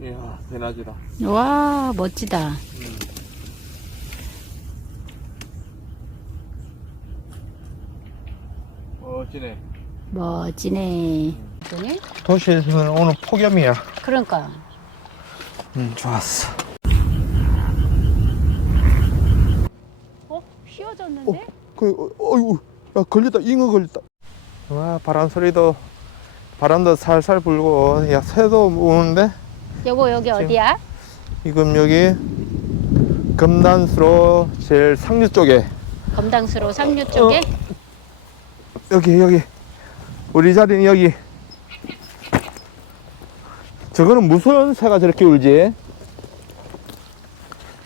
이야, 대낮이다. 와 멋지다. 멋지네. 멋지네. 뭐니? 도시에서는 오늘 폭염이야. 그러니까 음, 좋았어. 어 휘어졌는데? 그, 어, 어이구, 야, 걸렸다. 잉어 걸렸다. 와, 바람 소리도, 바람도 살살 불고, 야, 새도 우는데? 여보 여기 어디야? 지금 여기, 금단수로 제일 상류 쪽에, 검당수로 상류 쪽에? 여기, 여기. 우리 자리는 여기. 저거는 무슨 새가 저렇게 울지?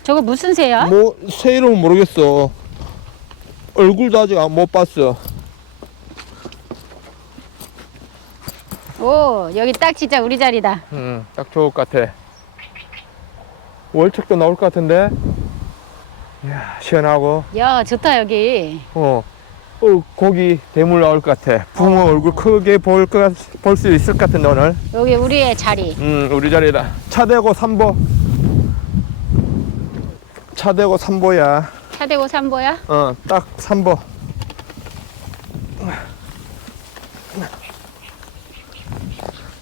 저거 무슨 새야? 뭐, 새 이름은 모르겠어. 얼굴도 아직 안- 못 봤어. 오 여기 딱 진짜 우리 자리다. 음, 딱 좋을 것 같아. 월척도 나올 것 같은데. 이야, 시원하고, 야 좋다 여기. 어, 어, 고기 대물 나올 것 같아. 붕어 얼굴 크게 볼 것, 볼수 있을 것 같은데, 오늘. 여기 우리의 자리. 음, 우리 자리다. 차 대고 삼보. 차 대고 삼보야. 차대고 삼보야? 어, 딱 삼보.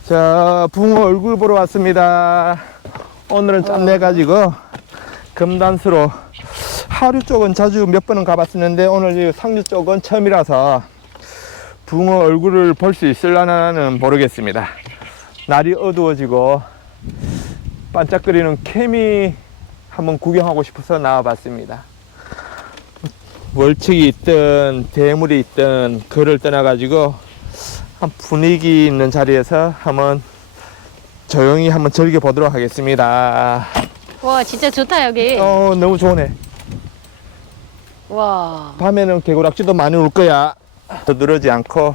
자, 붕어 얼굴 보러 왔습니다. 오늘은 짬내가지고 금단수로 하류 쪽은 자주 몇 번은 가봤었는데 오늘 이 상류 쪽은 처음이라서 붕어 얼굴을 볼 수 있을라나는 모르겠습니다. 날이 어두워지고 반짝거리는 케미 한번 구경하고 싶어서 나와봤습니다. 월척이 있든 대물이 있든 그를 떠나가지고 한 분위기 있는 자리에서 한번 조용히 한번 즐겨 보도록 하겠습니다. 와 진짜 좋다 여기. 어 너무 좋네. 와. 밤에는 개구락지도 많이 올 거야. 더 늘어지 않고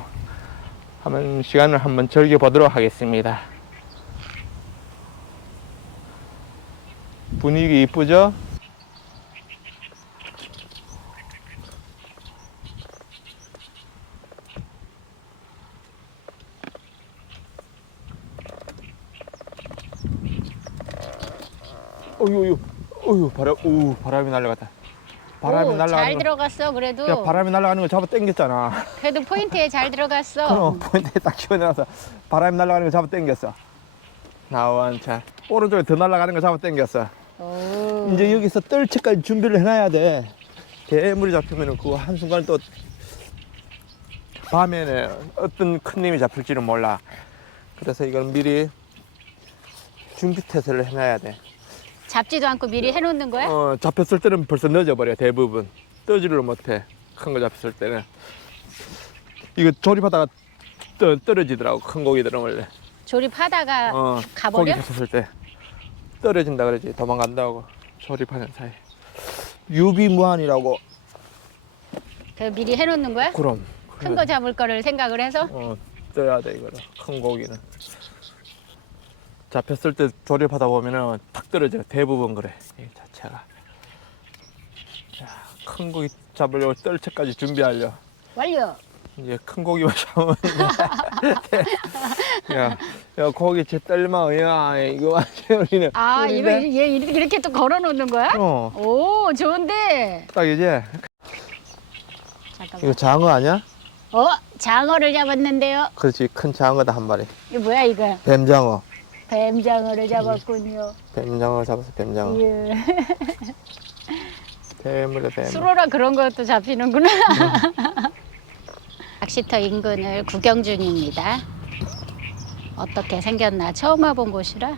한번 시간을 한번 즐겨 보도록 하겠습니다. 분위기 이쁘죠? 어유, 어유, 어유, 바람, 오, 바람이 날아갔다. 바람이 오, 날아가는 잘 거. 들어갔어 그래도. 야 바람이 날아가는 거 잡아 당겼잖아. 그래도 포인트에 잘 들어갔어. 그럼 포인트에 딱 집어넣어서 바람이 날아가는 거 잡아 당겼어. 나원차 오른쪽에 더 날아가는 거 잡아 당겼어. 오. 이제 여기서 뜰 채까지 준비를 해놔야 돼. 대물이 잡히면은 그거 한 순간 또 밤에는 어떤 큰 놈이 잡힐지는 몰라. 그래서 이건 미리 준비 태세를 해놔야 돼. 잡지도 않고 미리 해놓는 거야? 어, 잡혔을 때는 벌써 늦어버려 대부분 떠지를 못해 큰 거 잡혔을 때는 이거 조립하다가 떠, 떨어지더라고 큰 고기들은 원래 조립하다가 어, 가버려? 고기 잡혔을 때 떨어진다 그러지 도망간다고 조립하는 사이 유비무한이라고 그 미리 해놓는 거야? 그럼 큰 거 잡을 거를 생각을 해서? 어, 떠야 돼 이거를 큰 고기는 잡혔을 때 조립하다 보면은 탁 떨어져 대부분 그래 이 자체가 자, 큰 고기 잡으려고 뜰채까지 준비하려 완료. 이제 큰 고기만 잡으면 이제 야, 야 고기 제 딸마 야 이거 완전 우리는 아 이거 우리는 얘 이렇게 또 걸어놓는 거야? 어, 오 좋은데. 딱 이제 잠깐만. 이거 장어 아니야? 어 장어를 잡았는데요. 그렇지 큰 장어다 한 마리 이거 뭐야 이거? 뱀장어 뱀장어를 잡았군요. 뱀장어 잡았어 뱀장어 예. 뱀물에 뱀 수로라 그런 것도 잡히는구나. 낚시터 인근을 구경 중입니다. 어떻게 생겼나 처음 와본 곳이라.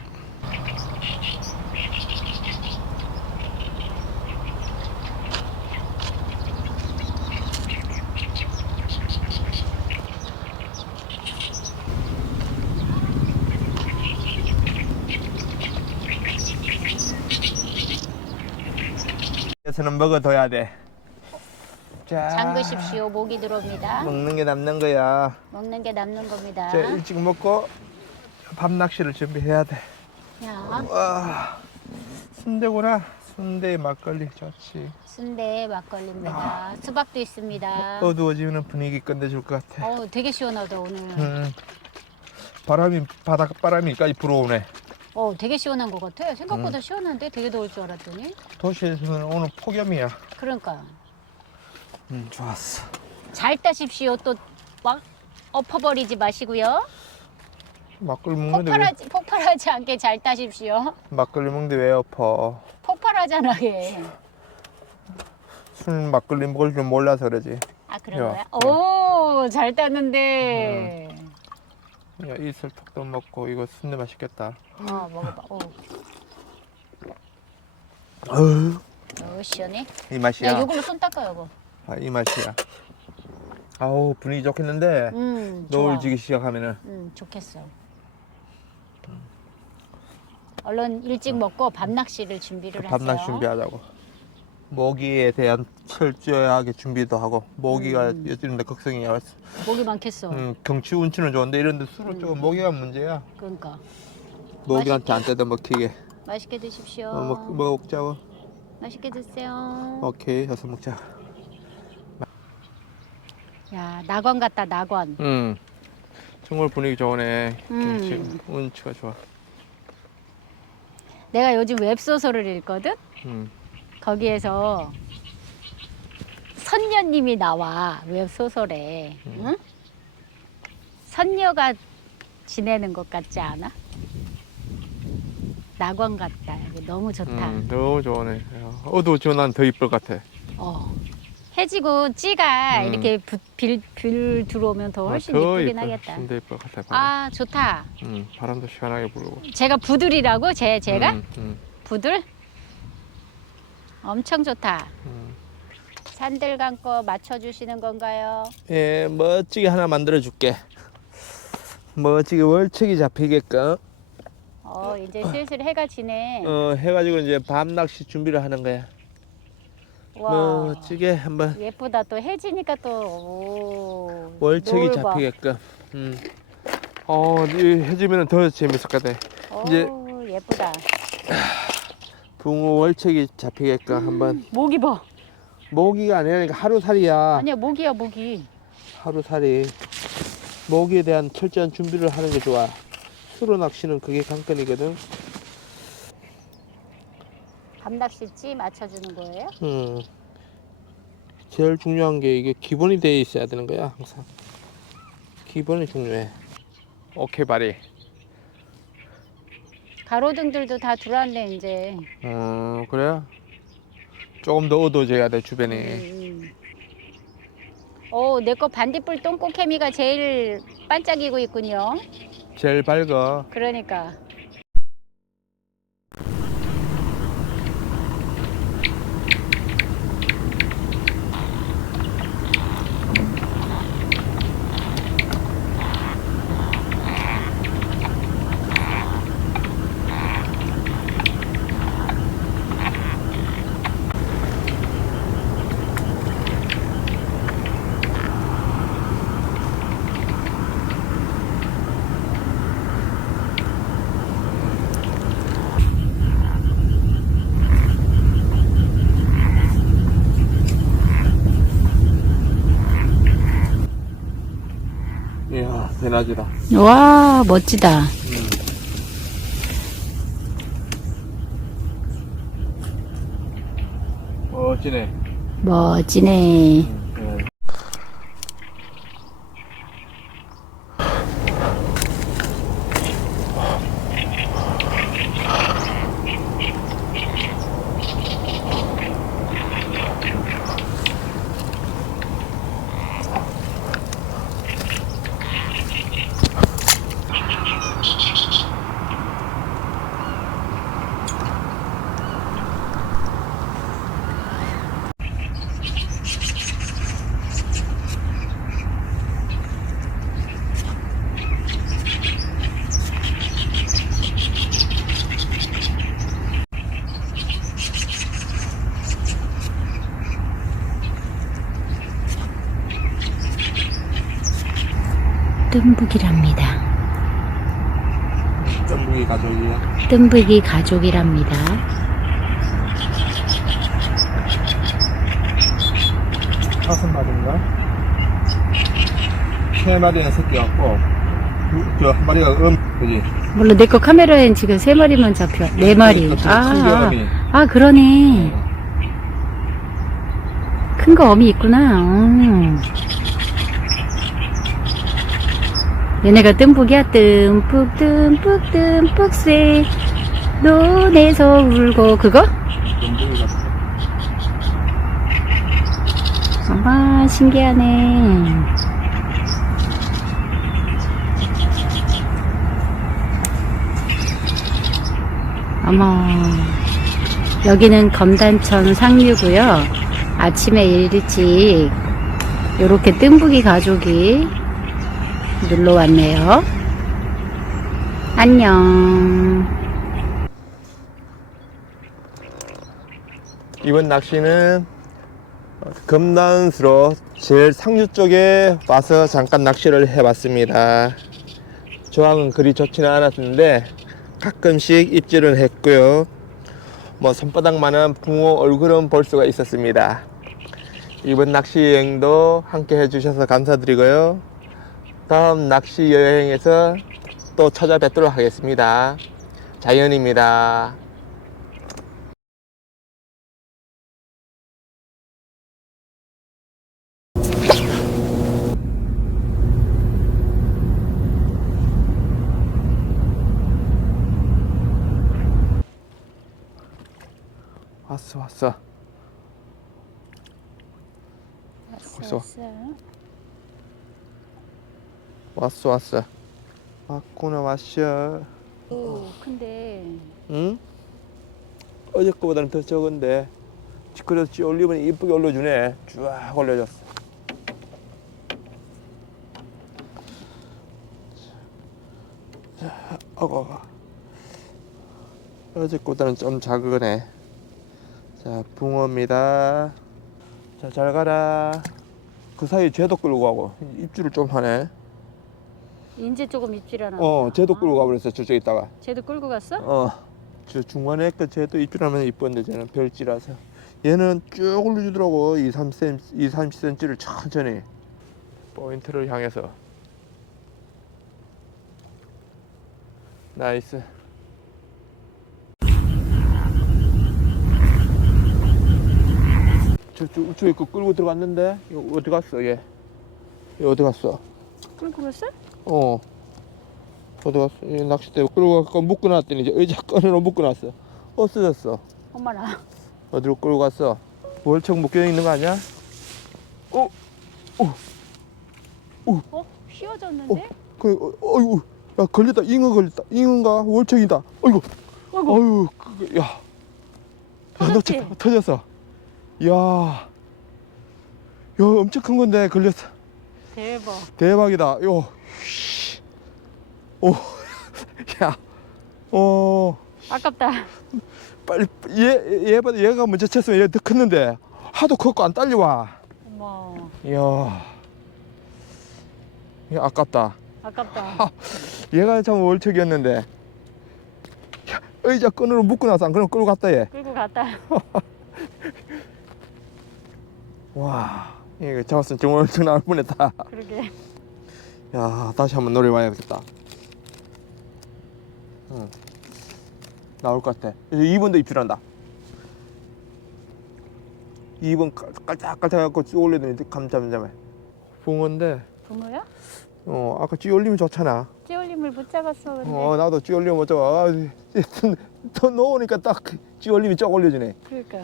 에서는 먹어둬야 돼. 자, 잠그십시오. 모기 들어옵니다. 먹는 게 남는 거야. 먹는 게 남는 겁니다. 자, 일찍 먹고 밤 낚시를 준비해야 돼. 야, 와, 순대구나. 순대 막걸리 좋지. 순대 막걸리입니다. 수박도 있습니다. 어두워지면 분위기 끝내줄 것 같아. 되게 시원하다 오늘. 음, 바람이 바닥 바람이까지 불어오네. 어, 되게 시원한 것 같아. 생각보다 시원한데 되게 더울 줄 알았더니. 도시에서는 오늘 폭염이야. 그러니까 음, 좋았어. 잘 따십시오. 또 막 엎어버리지 마시고요. 막걸리 먹는데 왜, 폭발하지 폭발하지 않게 잘 따십시오. 막걸리 먹는데 왜 엎어? 폭발하잖아, 얘. 술 막걸리 먹을 줄 몰라서 그러지. 아 그런 야, 거야? 오, 잘 땄는데. 야, 이 설탕도 먹고 이거 순대 맛있겠다. 어, 먹어봐. 오, 어우, 어, 시원해. 이 맛이야. 야, 요걸로 손 닦아, 여보. 아, 이 맛이야. 아우 분위기 좋겠는데 음, 좋아. 노을 지기 시작하면은 음, 좋겠어. 얼른 일찍 먹고 밤 낚시를 준비를 밤낮 하세요. 준비하자고. 모기에 대한 철저하게 준비도 하고 모기가 음. 요즘에 걱정이야. 목이 많겠어. 음, 경치 운치는 좋은데 이런데 술을 음. 조금 모기가 문제야. 그러니까 모기한테 안 뜯어 먹히게. 맛있게 드십시오. 어, 먹, 먹자고. 맛있게 드세요. 오케이, 여섯 먹자. 야, 낙원 같다, 낙원. 음, 정말 분위기 좋네. 음. 경치 운치가 좋아. 내가 요즘 웹소설을 읽거든? 음, 거기에서 선녀님이 나와 웹 소설에 음. 응? 선녀가 지내는 것 같지 않아? 낙원 같다. 여기 너무 좋다. 음, 너무 좋네. 야, 어두워지면 난더 이쁠 것 같아. 어. 해지고 찌가 음. 이렇게 부- 빌, 빌 들어오면 더 훨씬 아, 더 이쁘긴 이뻐. 하겠다. 좀더 이쁠 것 같아. 바람. 아 좋다. 음, 바람도 시원하게 불고. 제가 부들이라고 제 제가 음, 음, 부들 엄청 좋다. 음. 산들 감고 맞춰주시는 건가요? 예, 멋지게 하나 만들어 줄게. 멋지게 월척이 잡히게끔 어 이제 슬슬 해가 지네. 어, 해가지고 이제 밤 낚시 준비를 하는 거야. 와 멋지게 한번 예쁘다 또 해지니까 또 오, 월척이 노을 봐. 잡히게끔. 음. 어, 이 해지면 더 재밌을 것 같아. 이제- 오, 예쁘다. 붕어 월척이 잡히게끔 한번. 모기 봐. 모기가 아니라 그러니까 하루살이야. 아니야 모기야 모기. 하루살이. 모기에 대한 철저한 준비를 하는 게 좋아. 수로 낚시는 그게 관건이거든. 밤낚시찌 맞춰주는 거예요? 음. 제일 중요한 게 이게 기본이 돼 있어야 되는 거야 항상 기본이 중요해 오케이 바리 가로등들도 다 들어왔네 이제. 어 그래 조금 더 어두워져야 돼 주변이 음. 오, 내거 반딧불 똥꼬케미가 제일 반짝이고 있군요. 제일 밝아 그러니까. 대낮이다 와, 멋지다. 멋지네 멋지네. 뜸북이랍니다. 전북이 가족이야 뜸북이 가족이랍니다. 다섯 마리인가 세 마리는 새끼 같고 두- 저한 마리가 음 그지 물론 내 거 카메라엔 지금 세 마리만 잡혀. 네 마리. 같이 아. 아, 그러네. 큰 거 어미 있구나. 음. 얘네가 뜸북이야, 뜸북, 뜸북, 뜸북, 쎄. 논에서 울고, 그거? 아마, 신기하네. 어머, 여기는 검단천 상류고요. 아침에 일찍 요렇게 뜸부기 가족이 놀러 왔네요. 안녕. 이번 낚시는 금단수로 제일 상류 쪽에 와서 잠깐 낚시를 해봤습니다. 조항은 그리 좋지는 않았는데 가끔씩 입질은 했고요. 뭐 손바닥만한 붕어 얼굴은 볼 수가 있었습니다. 이번 낚시 여행도 함께 해주셔서 감사드리고요. 다음 낚시 여행에서 또 찾아뵙도록 하겠습니다. 자연입니다. 왔어 왔어 벌써 왔어 왔어 왔구나 왔어. 오, 근데 응? 어제 거보다는 더 적은데. 그래서 찌 올리면 이쁘게 올려주네. 쫙 올려줬어. 자, 어고 어제 거보다는 좀 작으네. 자 붕어입니다. 자 잘 가라. 그 사이에 쟤도 끌고 가고. 입질을 좀 하네 인제 조금 입질하나? 어 쟤도 끌고 가버렸어 저쪽에 있다가 쟤도 끌고 갔어? 어, 저 중간에 그 쟤도 입질하면 이쁜데 쟤는 별지라서 얘는 쭉 올려주더라고 2, 3cm, 2, 30cm를 천천히 포인트를 향해서 나이스 저쪽 우측에 그 끌고 들어갔는데 이거 어디 갔어 얘? 얘 어디 갔어? 끌고 갔어? 어. 어디 갔어? 이 낚싯대 끌고 가서 묶어놨더니 이제 의자 꺼내놓고 묶어놨어. 없어졌어. 엄마나. 어디로 끌고 갔어? 월척 묶여 있는 거 아니야? 어? 어? 휘어졌는데? 그, 어, 어이구. 야, 걸렸다. 잉어 걸렸다. 잉어인가? 월척이다. 어이구. 어이구. 어이구. 그, 야. 야, 너 터졌지? 저- 터졌어. 야. 야, 엄청 큰 건데 걸렸어. 대박. 대박이다. 요. 씨. 오. 야. 어. 아깝다. 빨리 얘 얘보다 얘가 먼저 쳤으면 얘더 컸는데 하도 컸고 안 딸려와. 어머, 이야. 이거 아깝다. 아깝다. 얘가 참 월척이었는데. 야, 의자 끈으로 묶어놔서 안 그러면 끌고 갔다 얘. 끌고 갔다. 와. 이거 잡았으면 정말 월척 나올 뻔했다. 그러게. 야 다시 한번 노래 봐야겠다. 응. 나올 것 같아. 이제 2번도 입질한다. 2번 깔짝깔짝 해갖고 쭉 올리더니 감잠잠해. 붕어인데 붕어야? 어 아까 쥐 올리면 좋잖아. 찌올림을 못 잡았어, 근데. 어 나도 쥐 올리면 못 잡아. 아, 더 놓으니까 딱 쥐 올리면 쫙 올려주네. 그러니까.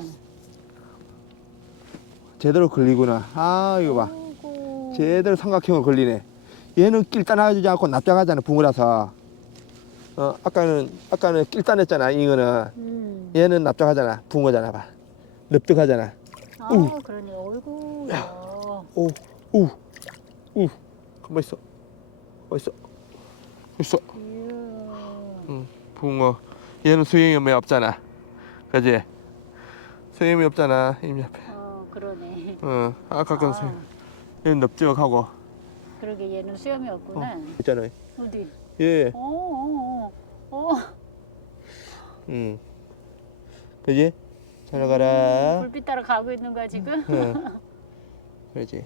제대로 걸리구나. 아 이거 봐. 아이고. 제대로 삼각형으로 걸리네. 얘는 낄단하지 않고 납작하잖아 붕어라서. 어 아까는 아까는 낄단했잖아 이거는. 음. 얘는 납작하잖아 붕어잖아 봐. 납득하잖아. 아, 우. 그러네. 어이구. 야. 오, 우, 우. 가만 있어. 가만 있어. 있어. 이야. 붕어. 얘는 수영염이 없잖아. 그지? 수영염이 없잖아. 임 옆에. 어. 어, 아까 건 아, 수영. 얘는 넓적하고. 그러게 얘는 수염이 없구나. 있잖아. 어디? 예. 어, 어, 어. 어. 응. 그지? 잘 가라. 불빛 따라 가고 있는 거야 지금? 응. 그러지.